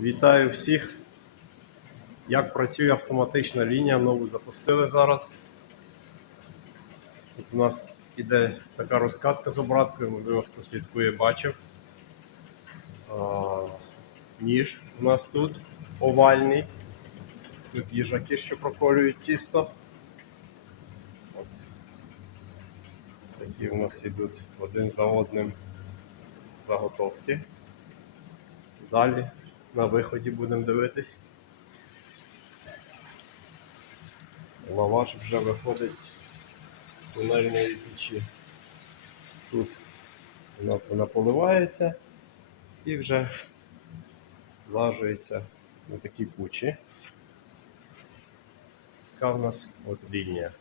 Вітаю всіх. Як працює автоматична лінія, нову запустили зараз. Тут у нас іде така розкатка з обраткою, можливо, хто слідкує, бачив. А, ніж у нас тут овальний. Тут їжаки, що проколюють тісто. От. Такі у нас ідуть один за одним заготовки. Далі на виході будемо дивитись. Лаваш вже виходить з тунельної печі. Тут у нас вона поливається і вже злажується на такі кучі. Така в нас от лінія.